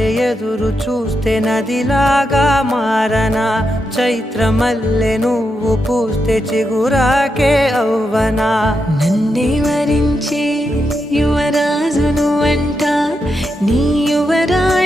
వలె ఎదురు చూస్తే నదిలాగా మారనా, చైత్రమల్లె నువ్వు పూస్తే చిగురాకే అవ్వనా. నన్నే వరించే యువరాజును అంట నీ యువరాజు